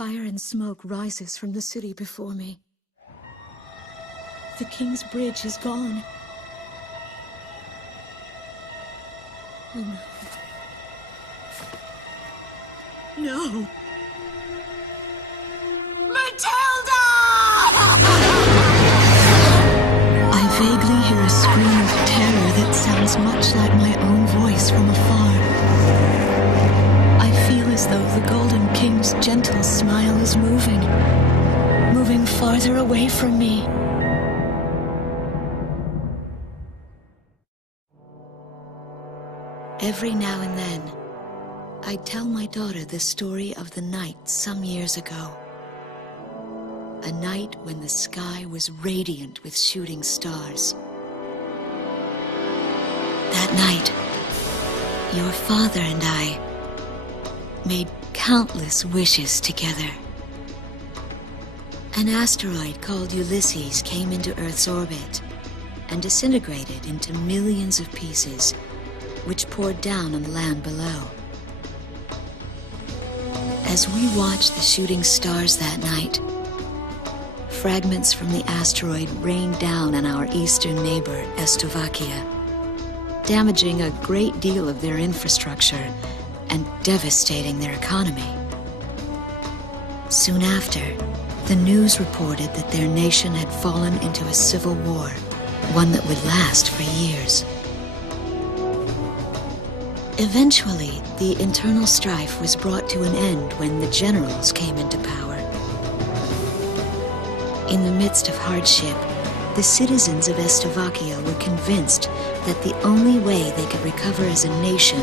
Fire and smoke rises from the city before me. The King's Bridge is gone. Oh no. No! Matilda! I vaguely hear a scream of terror that sounds much like my own voice from afar. I feel as though the Golden King's gentle smile is moving farther away from me. Every now and then, I tell my daughter the story of the night some years ago. A night when the sky was radiant with shooting stars. That night, your father and I made countless wishes together. An asteroid called Ulysses came into Earth's orbit and disintegrated into millions of pieces, which poured down on the land below. As we watched the shooting stars that night, fragments from the asteroid rained down on our eastern neighbor, Slovakia, damaging a great deal of their infrastructure and devastating their economy. Soon after, the news reported that their nation had fallen into a civil war, one that would last for years. Eventually, the internal strife was brought to an end when the generals came into power. In the midst of hardship, the citizens of Slovakia were convinced that the only way they could recover as a nation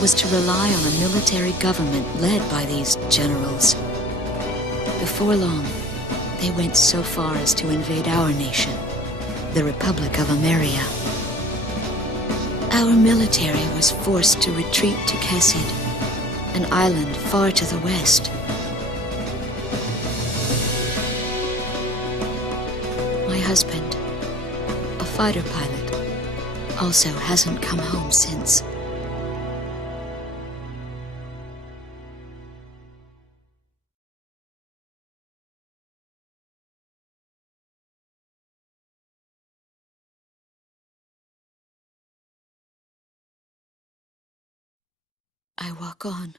was to rely on a military government led by these generals. Before long, they went so far as to invade our nation, the Republic of Ameria. Our military was forced to retreat to Kesid, an island far to the west. My husband, a fighter pilot, also hasn't come home since. I walk on.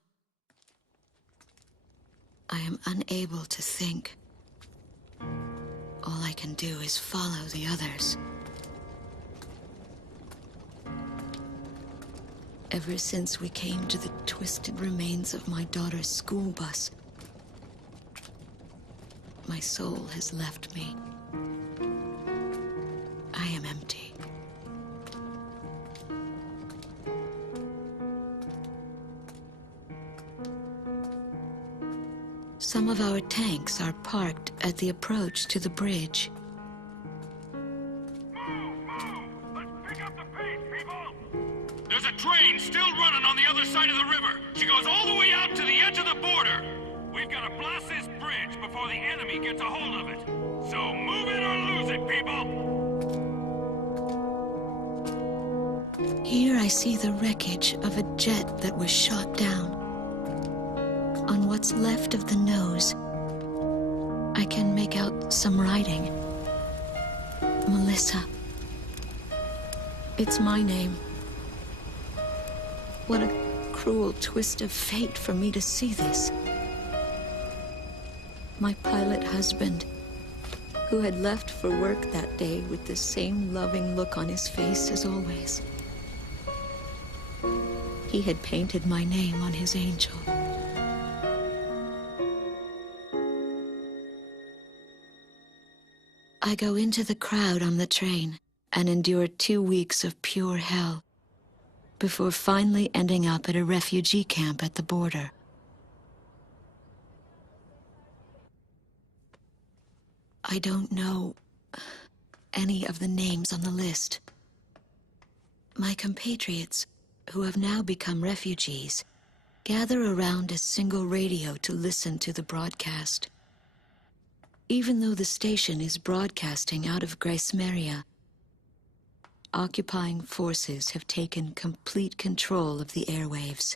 I am unable to think. All I can do is follow the others. Ever since we came to the twisted remains of my daughter's school bus, my soul has left me. I am empty. Some of our tanks are parked at the approach to the bridge. Move! Let's pick up the pace, people! There's a train still running on the other side of the river. She goes all the way out to the edge of the border. We've got to blast this bridge before the enemy gets a hold of it. So move it or lose it, people! Here I see the wreckage of a jet that was shot down. On what's left of the nose, I can make out some writing. Melissa. It's my name. What a cruel twist of fate for me to see this. My pilot husband, who had left for work that day with the same loving look on his face as always. He had painted my name on his angel. I go into the crowd on the train and endure 2 weeks of pure hell before finally ending up at a refugee camp at the border. I don't know any of the names on the list. My compatriots, who have now become refugees, gather around a single radio to listen to the broadcast. Even though the station is broadcasting out of Gracemeria, occupying forces have taken complete control of the airwaves.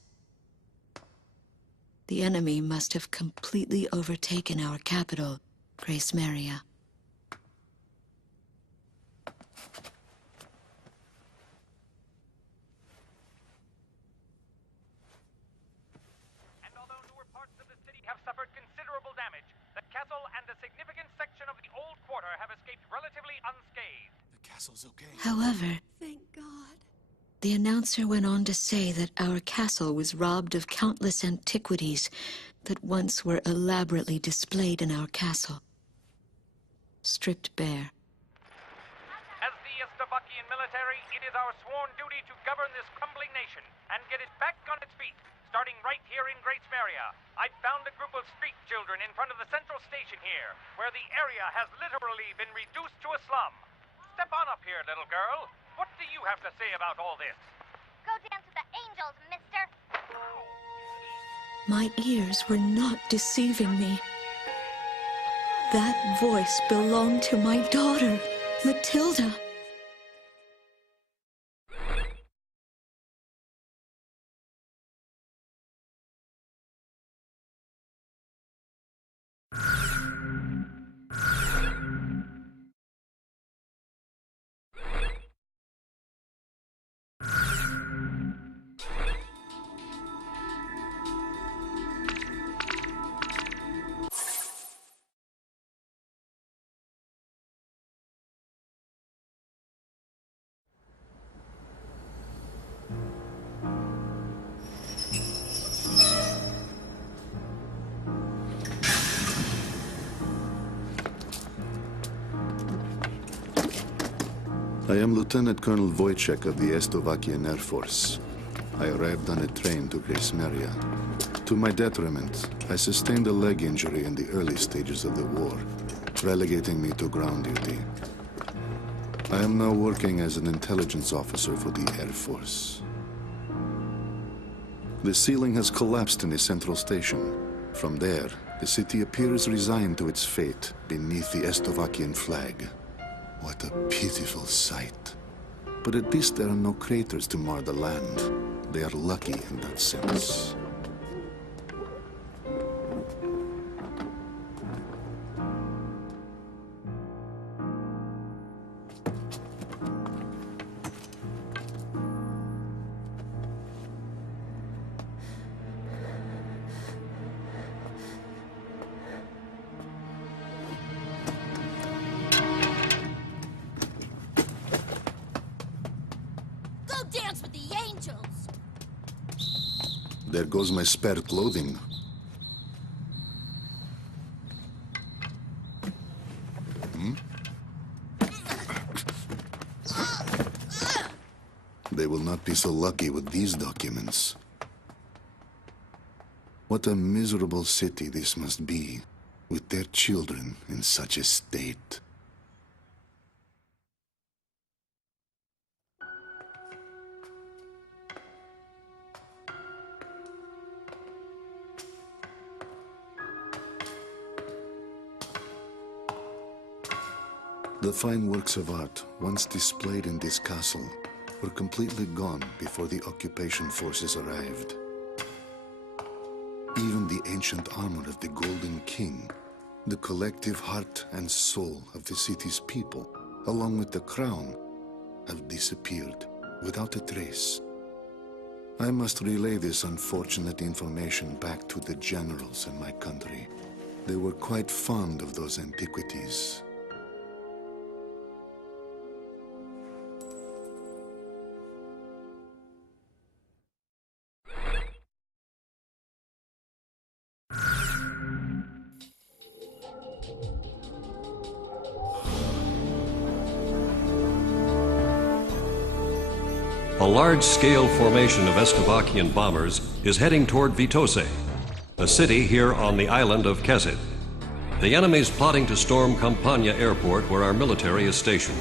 The enemy must have completely overtaken our capital, Grace Maria. And although newer parts of the city have suffered considerable damage, the castle and a significant section of the old quarter have escaped relatively unscathed. The castle's okay. However, Thank God. the announcer went on to say that our castle was robbed of countless antiquities that once were elaborately displayed in our castle. Stripped bare. As the Estavakian military, it is our sworn duty to govern this crumbling nation and get it back on its feet, starting right here in Grace Maria. I found a group of street children in front of the central station here, where the area has literally been reduced to a slum. Step on up here, little girl. What do you have to say about all this? Go dance with the angels, mister. My ears were not deceiving me. That voice belonged to my daughter, Matilda. I am Lieutenant Colonel Wojciech of the Estavakian Air Force. I arrived on a train to Grace Maria. To my detriment, I sustained a leg injury in the early stages of the war, relegating me to ground duty. I am now working as an intelligence officer for the Air Force. The ceiling has collapsed in the central station. From there, the city appears resigned to its fate beneath the Estavakian flag. What a pitiful sight. But at least there are no craters to mar the land. They are lucky in that sense. Dance with the angels. There goes my spare clothing. They will not be so lucky with these documents. What a miserable city this must be, with their children in such a state. The fine works of art, once displayed in this castle, were completely gone before the occupation forces arrived. Even the ancient armor of the Golden King, the collective heart and soul of the city's people, along with the crown, have disappeared without a trace. I must relay this unfortunate information back to the generals in my country. They were quite fond of those antiquities. A large-scale formation of Estavakian bombers is heading toward Vitoze, a city here on the island of Kezid. The enemy's plotting to storm Campania Airport, where our military is stationed,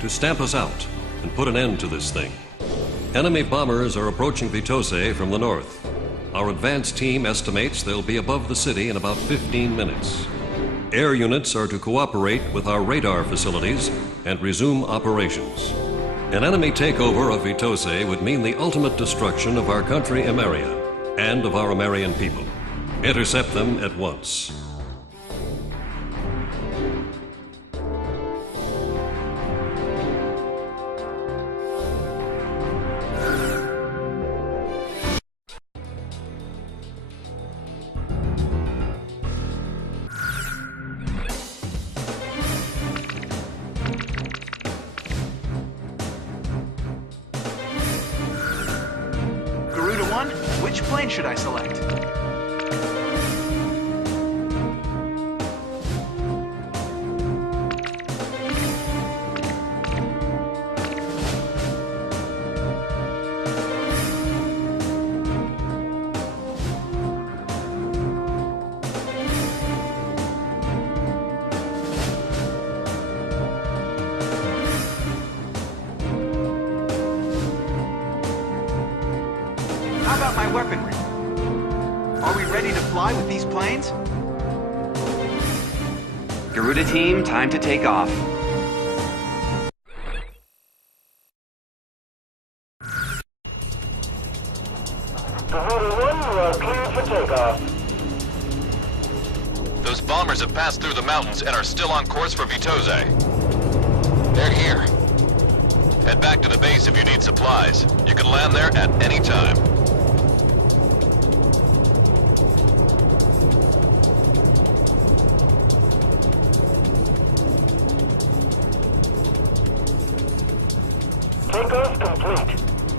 to stamp us out and put an end to this thing. Enemy bombers are approaching Vitoze from the north. Our advance team estimates they'll be above the city in about 15 minutes. Air units are to cooperate with our radar facilities and resume operations. An enemy takeover of Vitoze would mean the ultimate destruction of our country, Emeria, and of our Emerian people. Intercept them at once. Garuda 1, which plane should I select? How about my weaponry? Are we ready to fly with these planes? Garuda team, time to take off. Garuda 1, you are cleared for takeoff. Those bombers have passed through the mountains and are still on course for Vitoze. They're here. Head back to the base if you need supplies. You can land there at any time. Takeoff complete.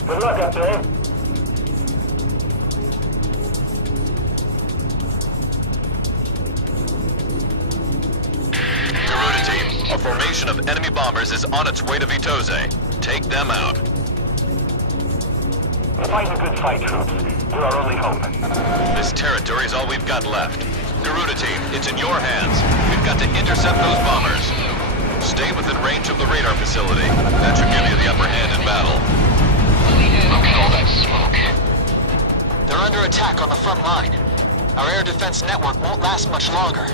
Good luck up there. Garuda team, a formation of enemy bombers is on its way to Vitoze. Take them out. Fight a good fight, troops. You're our only hope. This territory is all we've got left. Garuda team, it's in your hands. We've got to intercept those bombers. Stay within range of the radar facility. That should give you the upper hand in battle. Look at all that smoke. They're under attack on the front line. Our air defense network won't last much longer.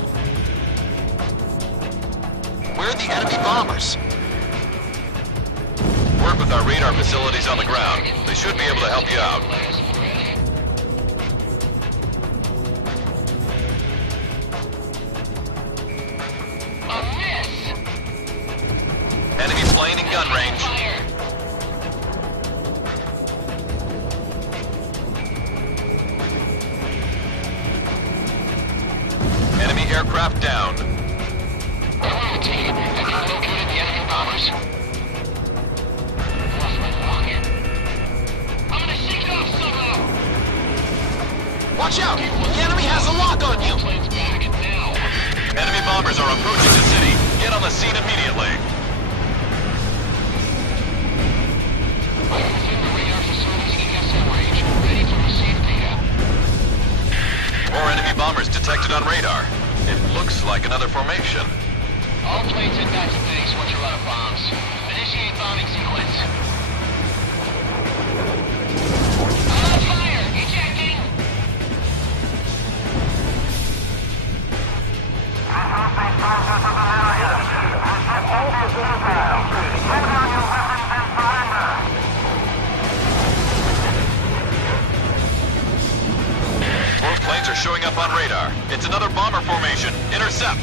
Where are the enemy bombers? Work with our radar facilities on the ground. They should be able to help you out. A miss! Enemy plane in gun range. Fire! Enemy aircraft down. Garuda team, have you located the enemy bombers? Lost my lock. I'm gonna shake it off somehow! Watch out! The enemy has a lock on you! Plane's back, now! Enemy bombers are approaching the city. Get on the scene immediately. I'm within the radar facility's ESM range, ready to receive data. More enemy bombers detected on radar. It looks like another formation. All planes head back to base once you're out of bombs. Initiate bombing sequence. I'm on fire! Ejecting! Both planes are showing up on radar. It's another bomber formation. Intercept.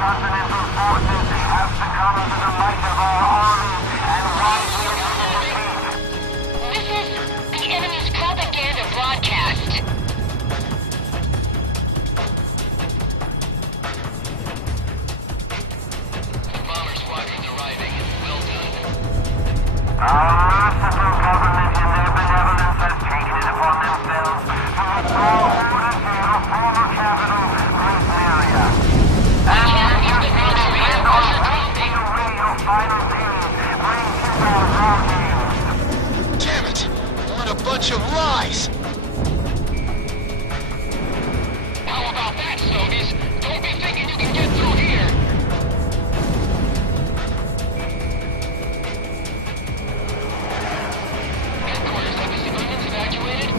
Continental forces have succumbed to the might of our army and rise to defeat. This is the enemy's propaganda broadcast. The bomber squadron's arriving. Well done. Our merciful government in their benevolence has taken it upon themselves to restore order to your former capital, Great Maria. And with your spirit and on taking away your final pain, bring to our wrong. Damn it! What a bunch of lies! How about that, Stogies? Don't be thinking you can get through here! Headquarters, have the civilians evacuated?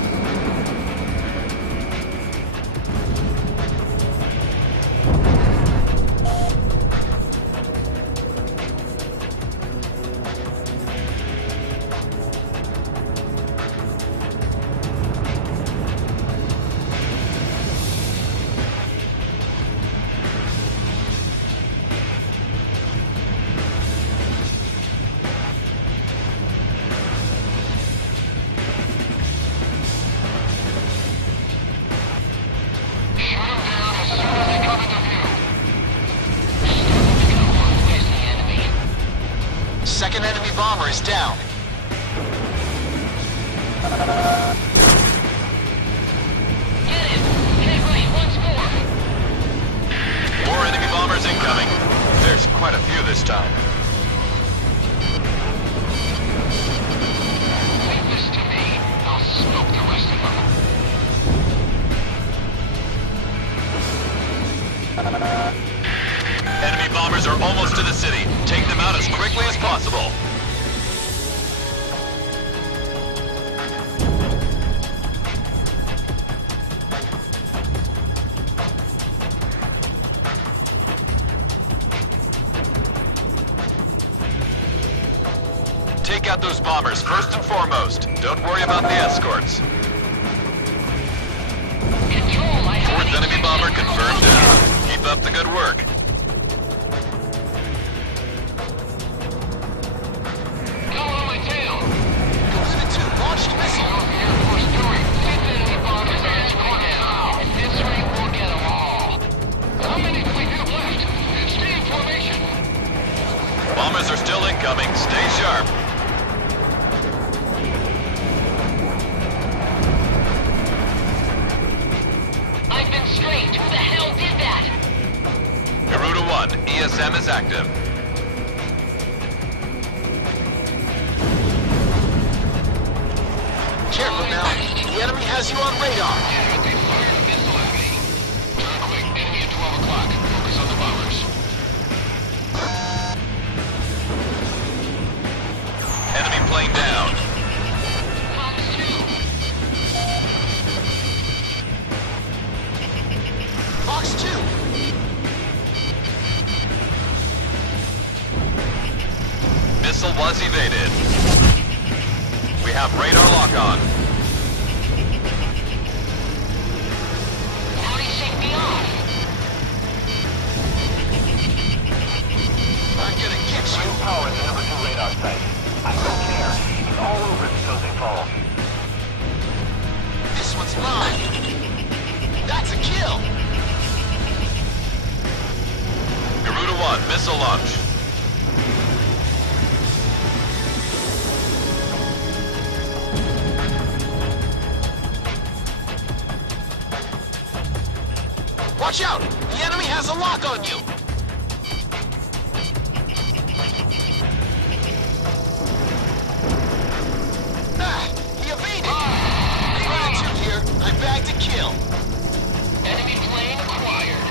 this time. Leave this to me. I'll smoke the rest of them. Enemy bombers are almost to the city. Take them out as quickly as possible. Take out those bombers first and foremost. Don't worry about the escorts. Control, I have Fourth enemy bomber confirmed down. Keep up the good work. Come on my tail. Garuda 2 launched missile. Air Force doing. Get the enemy bombers on its way now. At this rate, we'll get them all. How many do we have left? Stay in formation. Bombers are still incoming. Stay sharp. I've been strafed. Who the hell did that? Garuda 1, ESM is active. Careful now. The enemy has you on radar. They fired a missile at me. Turn quick. Enemy at 12 o'clock. Focus on the bombers. Enemy plane down. Fox 2. Fox 2. Missile was evaded. We have radar lock on. How do you shake me off? I'm gonna get you. Power is the number 2 radar site. I don't care. It's all over Vitoze Falls. This one's mine. That's a kill. Garuda 1, missile launch. Watch out! The enemy has a lock on you! Ah! He evaded! Garuda 2 here. I'm back to kill. Enemy plane acquired.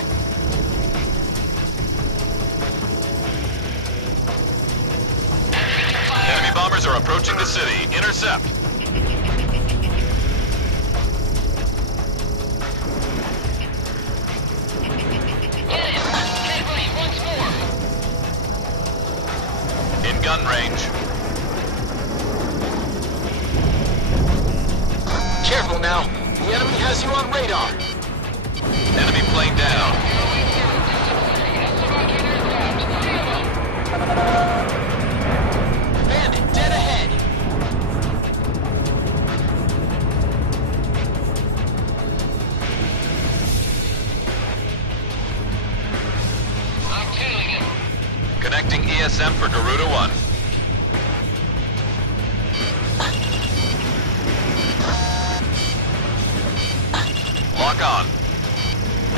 Enemy bombers are approaching the city. Intercept. Get him! Head right once more! In gun range. Careful now. The enemy has you on radar. Enemy plane down. Bandit dead ahead. I'm tailing him. Connecting ESM for Garuda 1. Lock on.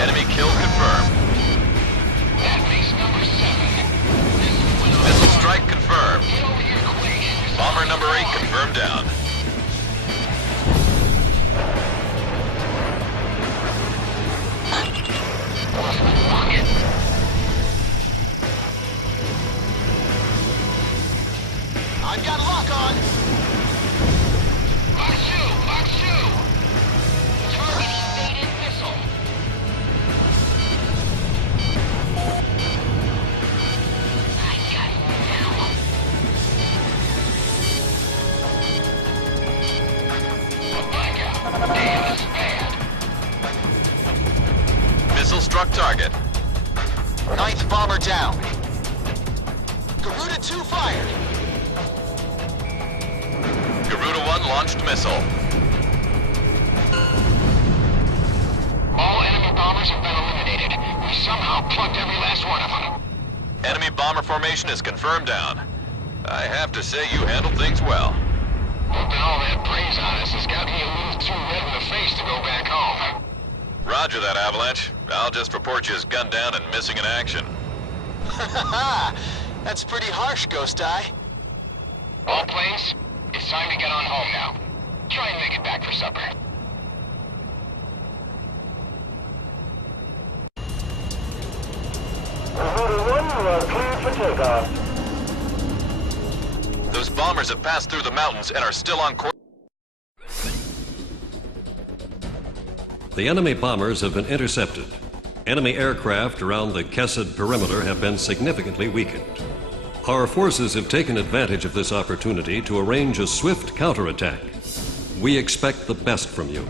Enemy kill confirmed. That base number 7. Missile strike confirmed. Get over here quick. Bomber number 8 confirmed down. Rocket. I've got lock on. Fox 2! Fox 2! Target evaded missile. I got him now. Oh my God. Damn, this is bad. Missile struck target. 9th bomber down. Garuda 2 fired. Garuda 1 launched missile. All enemy bombers have been eliminated. We somehow plucked every last one of them. Enemy bomber formation is confirmed down. I have to say you handled things well. Hoping all that praise on us has got me a little too red in the face to go back home. Roger that, Avalanche. I'll just report you as gunned down and missing in action. That's pretty harsh, Ghost Eye. All planes, it's time to get on home now. Try and make it back for supper. Voter 1, you are cleared for takeoff. Those bombers have passed through the mountains and are still on course. The enemy bombers have been intercepted. Enemy aircraft around the Kesed perimeter have been significantly weakened. Our forces have taken advantage of this opportunity to arrange a swift counterattack. We expect the best from you.